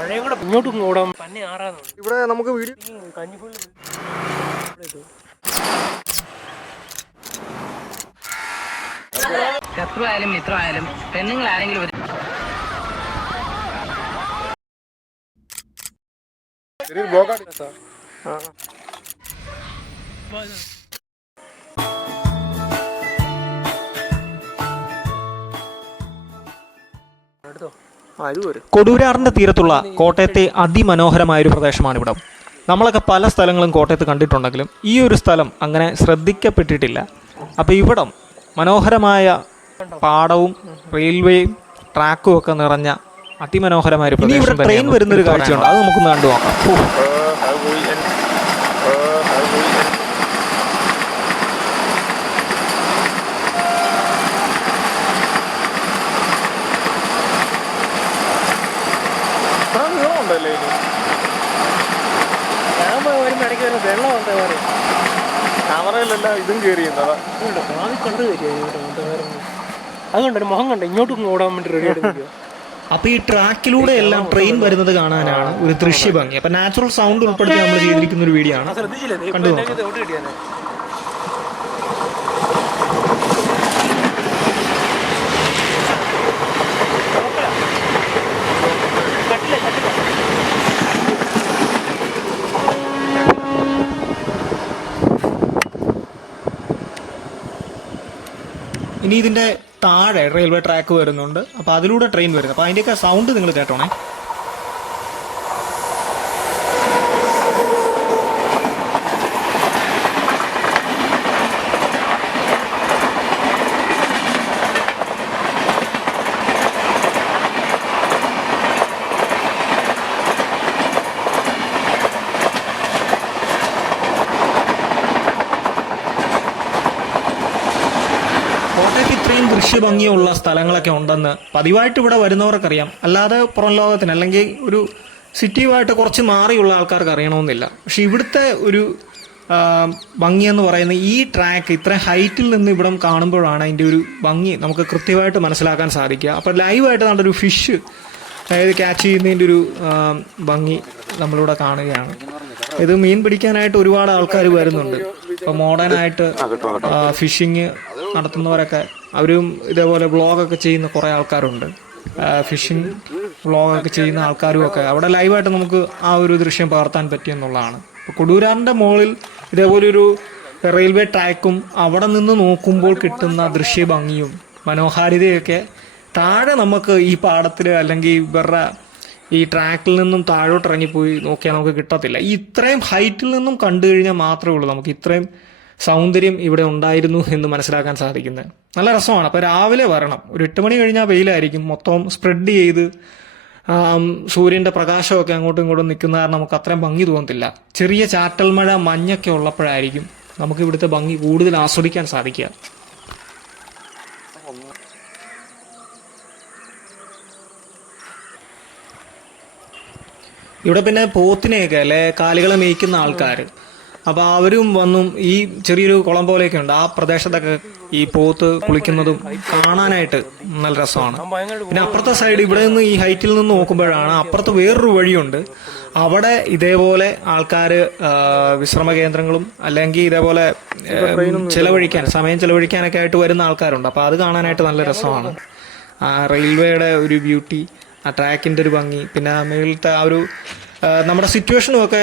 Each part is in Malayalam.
പഴയ കൂടെ ഇങ്ങോട്ടും ഓടാൻ പന്നെ ആറാന്നുണ്ട് ഇവിടെ നമുക്ക് വീഡിയോ കഞ്ഞിപ്പുള്ളി ശത്രു ആയാലും മിത്രമായാലും പെണ്ണുങ്ങൾ ആരെങ്കിലും ഒരു ശരി ബ്ലോക്കാണ് ആ. കൊടുൂരാറിന്റെ തീരത്തുള്ള കോട്ടയത്തെ അതിമനോഹരമായ ഒരു പ്രദേശമാണ് ഇവിടം. നമ്മളൊക്കെ പല സ്ഥലങ്ങളും കോട്ടയത്ത് കണ്ടിട്ടുണ്ടെങ്കിലും ഈ ഒരു സ്ഥലം അങ്ങനെ ശ്രദ്ധിക്കപ്പെട്ടിട്ടില്ല. അപ്പോൾ ഇവിടം മനോഹരമായ പാടവും റെയിൽവേയും ട്രാക്കും ഒക്കെ നിറഞ്ഞ അതിമനോഹരമായ ഒരു പ്രദേശം ഇവിടെ ട്രെയിൻ വരുന്നൊരു കാഴ്ചയുണ്ട്. അത് നമുക്കൊന്ന് കണ്ടു നോക്കാം ഹോ, അത് പോയി എൻ- ആ, അത് പോയി എൻ- ആ, നീളമുണ്ടല്ലേ ഇതിന്? ഞാൻ പോയി വരുമ്പോ ഇടയ്ക്ക് വരുന്ന വെള്ളം എന്താ പറയുക ക്യാമറയിലല്ല ഇതും കയറിയുന്നതാ ആദ്യം കണ്ടു അതുകൊണ്ട് മുഖം കണ്ട. ഇങ്ങോട്ടും ഓടാൻ വേണ്ടി റെഡി ആയിട്ട് നിൽക്കുക. അപ്പൊ ഈ ട്രാക്കിലൂടെ എല്ലാം ട്രെയിൻ വരുന്നത് കാണാനാണ് ഒരു ദൃശ്യഭംഗി. അപ്പൊ നാച്ചുറൽ സൗണ്ട് ഉൾപ്പെടുത്തി നമ്മൾ ചെയ്തിരിക്കുന്ന ഒരു വീഡിയോ ആണ്. കണ്ടു എന്നെ ഇനി ഇതിന്റെ താഴെ റെയിൽവേ ട്രാക്ക് വരുന്നുണ്ട്. അപ്പൊ അതിലൂടെ ട്രെയിൻ വരുന്നത് അപ്പൊ അതിന്റെയൊക്കെ സൗണ്ട് നിങ്ങൾ കേട്ടോണേ കോട്ടയത്ത് ദൃശ്യഭംഗിയുള്ള സ്ഥലങ്ങളൊക്കെ ഉണ്ടെന്ന് പതിവായിട്ട് ഇവിടെ വരുന്നവർക്കറിയാം. അല്ലാതെ പുറം ലോകത്തിന് അല്ലെങ്കിൽ ഒരു സിറ്റിയുമായിട്ട് കുറച്ച് മാറിയുള്ള ആൾക്കാർക്ക് അറിയണമെന്നില്ല. പക്ഷെ ഇവിടുത്തെ ഒരു ഭംഗി എന്ന് പറയുന്ന ഈ ട്രാക്ക് ഇത്ര ഹൈറ്റിൽ നിന്ന് ഇവിടം കാണുമ്പോഴാണ് അതിന്റെ ഒരു ഭംഗി നമുക്ക് കൃത്യമായിട്ട് മനസ്സിലാക്കാൻ സാധിക്കുക. അപ്പോൾ ലൈവായിട്ട് നല്ലൊരു ഫിഷ് അതായത് ക്യാച്ച് ചെയ്യുന്നതിന്റെ ഒരു ഭംഗി നമ്മളിവിടെ കാണുകയാണ്. ഇത് മീൻ പിടിക്കാനായിട്ട് ഒരുപാട് ആൾക്കാർ വരുന്നുണ്ട്. ഇപ്പോൾ മോഡേൺ ആയിട്ട് ഫിഷിങ് നടത്തുന്നവരൊക്കെ അവരും ഇതേപോലെ വ്ളോഗൊക്കെ ചെയ്യുന്ന കുറേ ആൾക്കാരുണ്ട്. ഫിഷിംഗ് വ്ളോഗൊക്കെ ചെയ്യുന്ന ആൾക്കാരും ഒക്കെ അവിടെ ലൈവായിട്ട് നമുക്ക് ആ ഒരു ദൃശ്യം പകർത്താൻ പറ്റിയെന്നുള്ളതാണ്. ഇപ്പൊ കൊടൂരാറിന്റെ മുകളിൽ ഇതേപോലെ ഒരു റെയിൽവേ ട്രാക്കും അവിടെ നിന്ന് നോക്കുമ്പോൾ കിട്ടുന്ന ദൃശ്യഭംഗിയും മനോഹാരിതയൊക്കെ താഴെ നമുക്ക് ഈ പാടത്തിൽ അല്ലെങ്കിൽ ഇവരുടെ ഈ ട്രാക്കിൽ നിന്നും താഴോട്ട് ഇറങ്ങിപ്പോയി നോക്കിയാൽ നമുക്ക് കിട്ടത്തില്ല. ഈ ഇത്രയും ഹൈറ്റിൽ നിന്നും കണ്ടു കഴിഞ്ഞാൽ മാത്രമേ ഉള്ളൂ നമുക്ക്. ഇത്രയും സൗന്ദര്യം ഇവിടെ ഉണ്ടായിരുന്നു എന്ന് മനസ്സിലാക്കാൻ സാധിക്കുന്നത്. നല്ല രസമാണ്. അപ്പോൾ രാവിലെ വരണം. ഒരു എട്ട് മണി കഴിഞ്ഞാൽ വെയിലായിരിക്കും. മൊത്തം സ്പ്രെഡ് ചെയ്ത് സൂര്യന്റെ പ്രകാശമൊക്കെ അങ്ങോട്ടും ഇങ്ങോട്ടും നിൽക്കുന്ന കാരണം നമുക്ക് അത്രയും ഭംഗി തോന്നത്തില്ല. ചെറിയ ചാറ്റൽ മഴ മഞ്ഞൊക്കെ ഉള്ളപ്പോഴായിരിക്കും നമുക്ക് ഇവിടുത്തെ ഭംഗി കൂടുതൽ ആസ്വദിക്കാൻ സാധിക്കുക. ഇവിടെ പിന്നെ പോത്തിനെയൊക്കെ അല്ലെ? കാലികളെ മേയ്ക്കുന്ന ആൾക്കാർ അപ്പൊ അവരും വന്നും ഈ ചെറിയൊരു കുളം പോലെയൊക്കെ ഉണ്ട്. ആ പ്രദേശത്തൊക്കെ ഈ പോത്ത് കുളിക്കുന്നതും കാണാനായിട്ട് നല്ല രസമാണ്. പിന്നെ അപ്പുറത്തെ സൈഡ് ഇവിടെ നിന്ന് ഈ ഹൈറ്റിൽ നിന്ന് നോക്കുമ്പോഴാണ് അപ്പുറത്ത് വേറൊരു വഴിയുണ്ട്. അവിടെ ഇതേപോലെ ആൾക്കാർ വിശ്രമ കേന്ദ്രങ്ങളും അല്ലെങ്കിൽ ഇതേപോലെ ചെലവഴിക്കാൻ സമയം ചെലവഴിക്കാനൊക്കെ ആയിട്ട് വരുന്ന ആൾക്കാരുണ്ട്. അപ്പൊ അത് കാണാനായിട്ട് നല്ല രസമാണ്. ആ റെയിൽവേയുടെ ഒരു ബ്യൂട്ടി ആ ട്രാക്കിന്റെ ഒരു ഭംഗി പിന്നെ ആ മേളിലത്തെ ആ ഒരു നമ്മുടെ സിറ്റുവേഷനും ഒക്കെ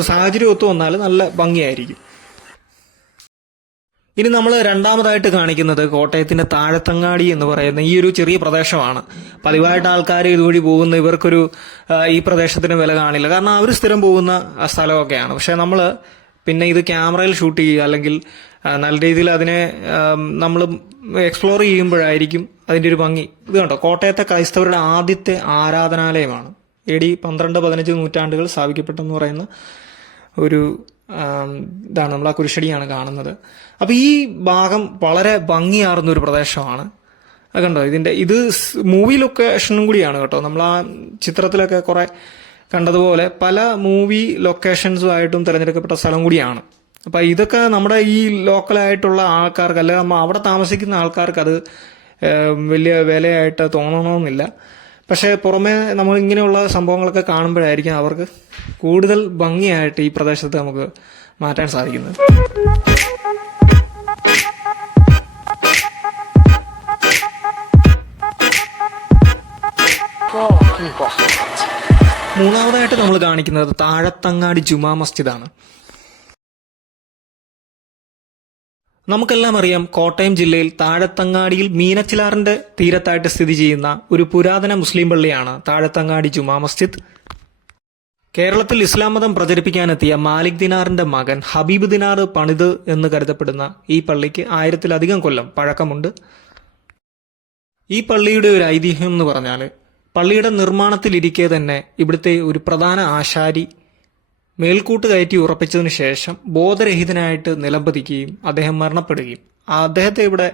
സാഹചര്യം ഒത്തു വന്നാൽ നല്ല ഭംഗിയായിരിക്കും. ഇനി നമ്മൾ രണ്ടാമതായിട്ട് കാണിക്കുന്നത് കോട്ടയത്തിന്റെ താഴത്തങ്ങാടി എന്ന് പറയുന്ന ഈ ഒരു ചെറിയ പ്രദേശമാണ്. പതിവായിട്ട് ആൾക്കാർ ഇതുവഴി പോകുന്ന ഇവർക്കൊരു ഈ പ്രദേശത്തിന് വില കാണില്ല. കാരണം അവർ സ്ഥിരം പോകുന്ന സ്ഥലമൊക്കെയാണ്. പക്ഷെ നമ്മൾ പിന്നെ ഇത് ക്യാമറയിൽ ഷൂട്ട് ചെയ്യുക അല്ലെങ്കിൽ നല്ല രീതിയിൽ അതിനെ നമ്മൾ എക്സ്പ്ലോർ ചെയ്യുമ്പോഴായിരിക്കും അതിന്റെ ഒരു ഭംഗി. ഇത് കണ്ടോ? കോട്ടയത്തെ ക്രൈസ്തവരുടെ ആദ്യത്തെ ആരാധനാലയമാണ്. എ ഡി പന്ത്രണ്ട് പതിനഞ്ച് നൂറ്റാണ്ടുകൾ സ്ഥാപിക്കപ്പെട്ടെന്ന് പറയുന്ന ഒരു ഇതാണ് നമ്മൾ ആ കുരിശടിയാണ് കാണുന്നത്. അപ്പോൾ ഈ ഭാഗം വളരെ ഭംഗിയാർന്ന ഒരു പ്രദേശമാണ്. കണ്ടോ? ഇതിന്റെ ഇത് മൂവി ലൊക്കേഷനും കൂടിയാണ് കേട്ടോ. നമ്മൾ ആ ചിത്രത്തിലൊക്കെ കുറെ കണ്ടതുപോലെ പല മൂവി ലൊക്കേഷൻസുമായിട്ടും തിരഞ്ഞെടുക്കപ്പെട്ട സ്ഥലം കൂടിയാണ്. അപ്പൊ ഇതൊക്കെ നമ്മുടെ ഈ ലോക്കലായിട്ടുള്ള ആൾക്കാർക്ക് അല്ലെങ്കിൽ നമ്മൾ അവിടെ താമസിക്കുന്ന ആൾക്കാർക്ക് അത് വലിയ വിലയായിട്ട് തോന്നണമെന്നില്ല പക്ഷേ പുറമേ നമ്മൾ ഇങ്ങനെയുള്ള സംഭവങ്ങളൊക്കെ കാണുമ്പോഴായിരിക്കും അവർക്ക് കൂടുതൽ ഭംഗിയായിട്ട് ഈ പ്രദേശത്ത് നമുക്ക് മാറ്റാൻ സാധിക്കുന്നത്. മൂന്നാമതായിട്ട് നമ്മൾ കാണിക്കുന്നത് താഴത്തങ്ങാടി ജുമാ മസ്ജിദാണ്. നമുക്കെല്ലാം അറിയാം കോട്ടയം ജില്ലയിൽ താഴത്തങ്ങാടിയിൽ മീനച്ചിലാറിന്റെ തീരത്തായിട്ട് സ്ഥിതി ചെയ്യുന്ന ഒരു പുരാതന മുസ്ലിം പള്ളിയാണ് താഴത്തങ്ങാടി ജുമാ മസ്ജിദ്. കേരളത്തിൽ ഇസ്ലാം മതം പ്രചരിപ്പിക്കാനെത്തിയ മാലിക് ദിനാറിന്റെ മകൻ ഹബീബ് ദിനാർ പണിത് എന്ന് കരുതപ്പെടുന്ന ഈ പള്ളിക്ക് ആയിരത്തിലധികം കൊല്ലം പഴക്കമുണ്ട്. ഈ പള്ളിയുടെ ഒരു ഐതിഹ്യം എന്ന് പറഞ്ഞാൽ പള്ളിയുടെ നിർമ്മാണത്തിലിരിക്കെ തന്നെ ഇവിടുത്തെ ഒരു പ്രധാന ആശാരി മേൽക്കൂട്ട് കയറ്റി ഉറപ്പിച്ചതിന് ശേഷം ബോധരഹിതനായിട്ട് നിലംപതിക്കുകയും അദ്ദേഹം മരണപ്പെടുകയും അദ്ദേഹത്തെ ഇവിടെ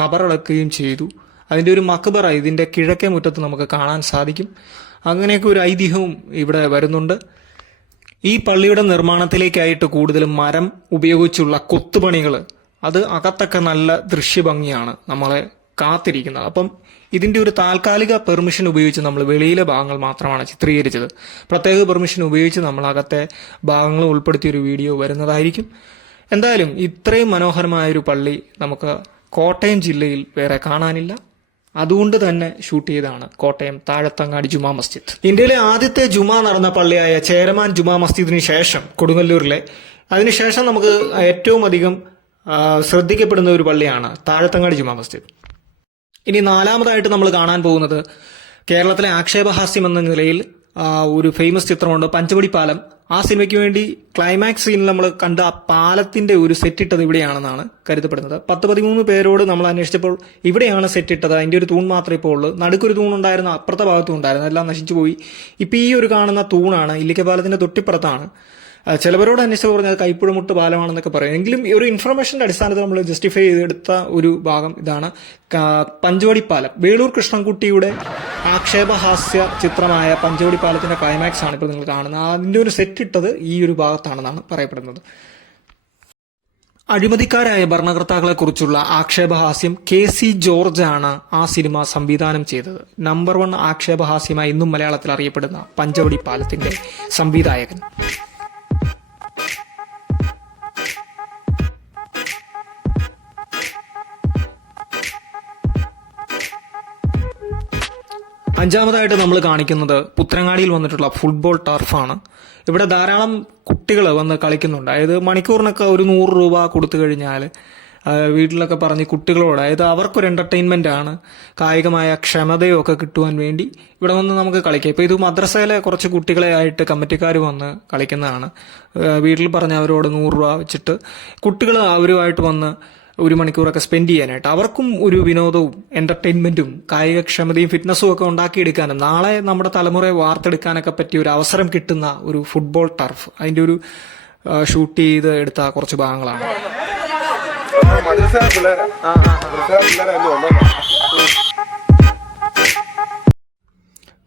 കബറടക്കുകയും ചെയ്തു. അതിന്റെ ഒരു മക്ബറ ഇതിന്റെ കിഴക്കേ മുറ്റത്ത് നമുക്ക് കാണാൻ സാധിക്കും. അങ്ങനെയൊക്കെ ഒരു ഐതിഹ്യവും ഇവിടെ വരുന്നുണ്ട്. ഈ പള്ളിയുടെ നിർമ്മാണത്തിലേക്കായിട്ട് കൂടുതലും മരം ഉപയോഗിച്ചുള്ള കൊത്തുപണികൾ അത് അകത്തൊക്കെ നല്ല ദൃശ്യഭംഗിയാണ് നമ്മളെ കാത്തിരിക്കുന്നത്. അപ്പം ഇതിന്റെ ഒരു താൽക്കാലിക പെർമിഷൻ ഉപയോഗിച്ച് നമ്മൾ വെളിയിലെ ഭാഗങ്ങൾ മാത്രമാണ് ചിത്രീകരിച്ചത്. പ്രത്യേക പെർമിഷൻ ഉപയോഗിച്ച് നമ്മൾ അകത്തെ ഭാഗങ്ങൾ ഉൾപ്പെടുത്തിയ ഒരു വീഡിയോ വരുന്നതായിരിക്കും. എന്തായാലും ഇത്രയും മനോഹരമായ ഒരു പള്ളി നമുക്ക് കോട്ടയം ജില്ലയിൽ വേറെ കാണാനില്ല. അതുകൊണ്ട് തന്നെ ഷൂട്ട് ചെയ്തതാണ് കോട്ടയം താഴത്തങ്ങാടി ജുമാ മസ്ജിദ്. ഇന്ത്യയിലെ ആദ്യത്തെ ജുമാ നടന്ന പള്ളിയായ ചേരമാൻ ജുമാ മസ്ജിദിന് ശേഷം കൊടുങ്ങല്ലൂരിലെ അതിനുശേഷം നമുക്ക് ഏറ്റവും അധികം ശ്രദ്ധിക്കപ്പെടുന്ന ഒരു പള്ളിയാണ് താഴത്തങ്ങാടി ജുമാ മസ്ജിദ്. ഇനി നാലാമതായിട്ട് നമ്മൾ കാണാൻ പോകുന്നത് കേരളത്തിലെ ആക്ഷേപഹാസ്യം എന്ന നിലയിൽ ഒരു ഫേമസ് ചിത്രമുണ്ട് പഞ്ചവടി പാലം. ആ സിനിമയ്ക്ക് വേണ്ടി ക്ലൈമാക്സ് സീനിൽ നമ്മൾ കണ്ട ആ പാലത്തിന്റെ ഒരു സെറ്റ് ഇട്ടത് ഇവിടെയാണെന്നാണ് കരുതപ്പെടുന്നത്. പത്ത് പതിമൂന്ന് പേരോട് നമ്മൾ അന്വേഷിച്ചപ്പോൾ ഇവിടെയാണ് സെറ്റ് ഇട്ടത്. അതിന്റെ ഒരു തൂൺ മാത്രമേ ഇപ്പോൾ ഉള്ളൂ. നടുക്കൊരു തൂൺ ഉണ്ടായിരുന്ന അപ്പുറത്തെ ഭാഗത്തും ഉണ്ടായിരുന്നു. എല്ലാം നശിച്ചു പോയി. ഇപ്പൊ ഈ ഒരു കാണുന്ന തൂണാണ് ഇല്ലിക്കപാലത്തിന്റെ തൊട്ടിപ്പുറത്താണ്. ചിലവരോട് അന്വേഷിച്ചു പറഞ്ഞാൽ കൈപ്പുഴമുട്ട് പാലമാണെന്നൊക്കെ പറയും. എങ്കിലും ഈ ഒരു ഇൻഫർമേഷന്റെ അടിസ്ഥാനത്തിൽ നമ്മൾ ജസ്റ്റിഫൈ ചെയ്തെടുത്ത ഒരു ഭാഗം ഇതാണ്. പഞ്ചവടി പാലം വേളൂർ കൃഷ്ണൻകുട്ടിയുടെ ആക്ഷേപഹാസ്യ ചിത്രമായ പഞ്ചവടി പാലത്തിന്റെ ക്ലൈമാക്സ് ആണ് ഇപ്പോൾ നിങ്ങൾ കാണുന്നത്. അതിന്റെ ഒരു സെറ്റ് ഇട്ടത് ഈ ഒരു ഭാഗത്താണെന്നാണ് പറയപ്പെടുന്നത്. അഴിമതിക്കാരായ ഭരണകർത്താക്കളെക്കുറിച്ചുള്ള ആക്ഷേപഹാസ്യം കെ സി ജോർജ് ആണ് ആ സിനിമ സംവിധാനം ചെയ്തത്. നമ്പർ വൺ ആക്ഷേപഹാസ്യമായി ഇന്നും മലയാളത്തിൽ അറിയപ്പെടുന്ന പഞ്ചവടി പാലത്തിന്റെ സംവിധായകൻ. അഞ്ചാമതായിട്ട് നമ്മൾ കാണിക്കുന്നത് പുത്രങ്ങാടിയിൽ വന്നിട്ടുള്ള ഫുട്ബോൾ ടർഫാണ് ഇവിടെ ധാരാളം കുട്ടികൾ വന്ന് കളിക്കുന്നുണ്ട്. അതായത് മണിക്കൂറിനൊക്കെ ഒരു നൂറ് രൂപ കൊടുത്തു കഴിഞ്ഞാൽ വീട്ടിലൊക്കെ പറഞ്ഞ് കുട്ടികളോട് അതായത് അവർക്കൊരു എന്റർടൈൻമെന്റ് ആണ്. കായികമായ ക്ഷമതയൊക്കെ കിട്ടുവാൻ വേണ്ടി ഇവിടെ വന്ന് നമുക്ക് കളിക്കാം. ഇപ്പോൾ ഇത് മദ്രസയിലെ കുറച്ച് കുട്ടികളെ ആയിട്ട് കമ്മിറ്റിക്കാർ വന്ന് കളിക്കുന്നതാണ്. വീട്ടിൽ പറഞ്ഞ അവരോട് നൂറ് രൂപ വെച്ചിട്ട് കുട്ടികൾ അവരുമായിട്ട് വന്ന് ഒരു മണിക്കൂറൊക്കെ സ്പെൻഡ് ചെയ്യാനായിട്ട്. അവർക്കും ഒരു വിനോദവും എന്റർടൈൻമെന്റും കായികക്ഷമതയും ഫിറ്റ്നസ്സും ഒക്കെ ഉണ്ടാക്കിയെടുക്കാനും നാളെ നമ്മുടെ തലമുറയെ വാർത്തെടുക്കാനൊക്കെ പറ്റിയ ഒരു അവസരം കിട്ടുന്ന ഒരു ഫുട്ബോൾ ടർഫ് അതിന്റെ ഒരു ഷൂട്ട് ചെയ്ത് എടുത്ത കുറച്ച് ഭാഗങ്ങളാണ്.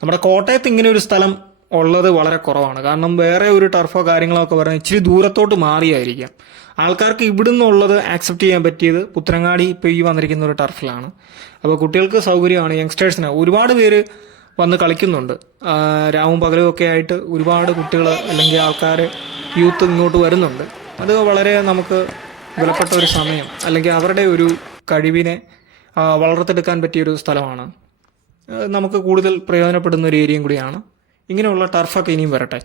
നമ്മുടെ കോട്ടയത്ത് ഇങ്ങനെ ഒരു സ്ഥലം ഉള്ളത് വളരെ കുറവാണ്. കാരണം വേറെ ഒരു ടർഫോ കാര്യങ്ങളോ ഒക്കെ പറഞ്ഞാൽ ഇച്ചിരി ദൂരത്തോട്ട് മാറിയായിരിക്കാം. ആൾക്കാർക്ക് ഇവിടെ നിന്നുള്ളത് ആക്സെപ്റ്റ് ചെയ്യാൻ പറ്റിയത് പുത്രങ്ങാടി ഇപ്പോൾ ഈ വന്നിരിക്കുന്ന ഒരു ടർഫിലാണ്. അപ്പോൾ കുട്ടികൾക്ക് സൗകര്യമാണ് യങ്സ്റ്റേഴ്സിന് ഒരുപാട് പേര് വന്ന് കളിക്കുന്നുണ്ട്. രാവും പകലും ഒക്കെ ആയിട്ട് ഒരുപാട് കുട്ടികൾ അല്ലെങ്കിൽ ആൾക്കാർ യൂത്ത് ഇങ്ങോട്ട് വരുന്നുണ്ട്. അത് വളരെ നമുക്ക് വിലപ്പെട്ട ഒരു സമയം അല്ലെങ്കിൽ അവരുടെ ഒരു കഴിവിനെ വളർത്തെടുക്കാൻ പറ്റിയൊരു സ്ഥലമാണ്. നമുക്ക് കൂടുതൽ പ്രയോജനപ്പെടുന്ന ഒരു ഏരിയയും കൂടിയാണ്. ഇങ്ങനെയുള്ള ടർഫൊക്കെ ഇനിയും വരട്ടെ.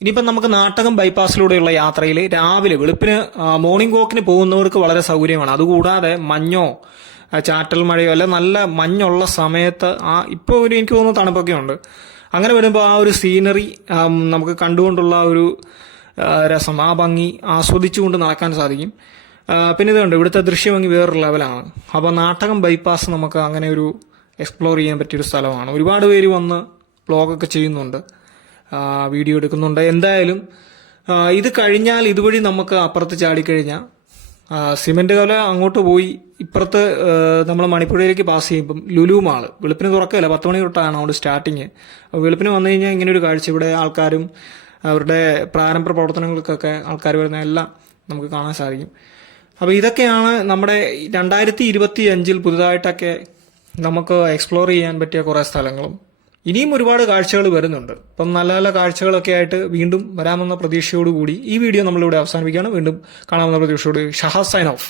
ഇനിയിപ്പം നമുക്ക് നാട്ടകം ബൈപ്പാസിലൂടെയുള്ള യാത്രയിൽ രാവിലെ വെളുപ്പിന് മോർണിംഗ് വാക്കിന് പോകുന്നവർക്ക് വളരെ സൗകര്യമാണ്. അതുകൂടാതെ മഞ്ഞോ ചാറ്റൽ മഴയോ അല്ല നല്ല മഞ്ഞുള്ള സമയത്ത് ആ ഇപ്പോൾ ഒരു എനിക്ക് തോന്നുന്നു തണുപ്പൊക്കെ ഉണ്ട് അങ്ങനെ വരുമ്പോൾ ആ ഒരു സീനറി നമുക്ക് കണ്ടുകൊണ്ടുള്ള ഒരു രസം ആ ഭംഗി ആസ്വദിച്ചുകൊണ്ട് നടക്കാൻ സാധിക്കും. പിന്നെ ഇതുണ്ട് ഇവിടുത്തെ ദൃശ്യഭംഗി വേറൊരു ലെവലാണ് അപ്പോൾ നാട്ടകം ബൈപ്പാസ് നമുക്ക് അങ്ങനെ ഒരു എക്സ്പ്ലോർ ചെയ്യാൻ പറ്റിയൊരു സ്ഥലമാണ്. ഒരുപാട് പേര് വന്ന് വ്ളോഗൊക്കെ ചെയ്യുന്നുണ്ട്. വീഡിയോ എടുക്കുന്നുണ്ട്. എന്തായാലും ഇത് കഴിഞ്ഞാൽ ഇതുവഴി നമുക്ക് അപ്പുറത്ത് ചാടിക്കഴിഞ്ഞാൽ സിമെന്റ് കല അങ്ങോട്ട് പോയി ഇപ്പുറത്ത് നമ്മൾ മണിപ്പുഴയിലേക്ക് പാസ് ചെയ്യുമ്പം ലുലു മാൾ വെളുപ്പിന് തുറക്കല്ല പത്ത് മണി തൊട്ടാണ് അവിടെ സ്റ്റാർട്ടിങ് വെളുപ്പിന് വന്നു കഴിഞ്ഞാൽ ഇങ്ങനെ ഒരു കാഴ്ച. ഇവിടെ ആൾക്കാരും അവരുടെ പ്രാരംഭ പ്രവർത്തനങ്ങൾക്കൊക്കെ ആൾക്കാർ വരുന്ന എല്ലാം നമുക്ക് കാണാൻ സാധിക്കും. അപ്പോൾ ഇതൊക്കെയാണ് നമ്മുടെ രണ്ടായിരത്തി ഇരുപത്തി അഞ്ചിൽ പുതുതായിട്ടൊക്കെ നമുക്ക് എക്സ്പ്ലോർ ചെയ്യാൻ പറ്റിയ കുറേ സ്ഥലങ്ങളും. ഇനിയും ഒരുപാട് കാഴ്ചകൾ വരുന്നുണ്ട്. അപ്പം നല്ല നല്ല കാഴ്ചകളൊക്കെ ആയിട്ട് വീണ്ടും വരാമെന്ന പ്രതീക്ഷയോടുകൂടി ഈ വീഡിയോ നമ്മളിവിടെ അവസാനിപ്പിക്കുകയാണ്. വീണ്ടും കാണാമെന്ന പ്രതീക്ഷയോട് ഷഹാസ് സൈൻ ഓഫ്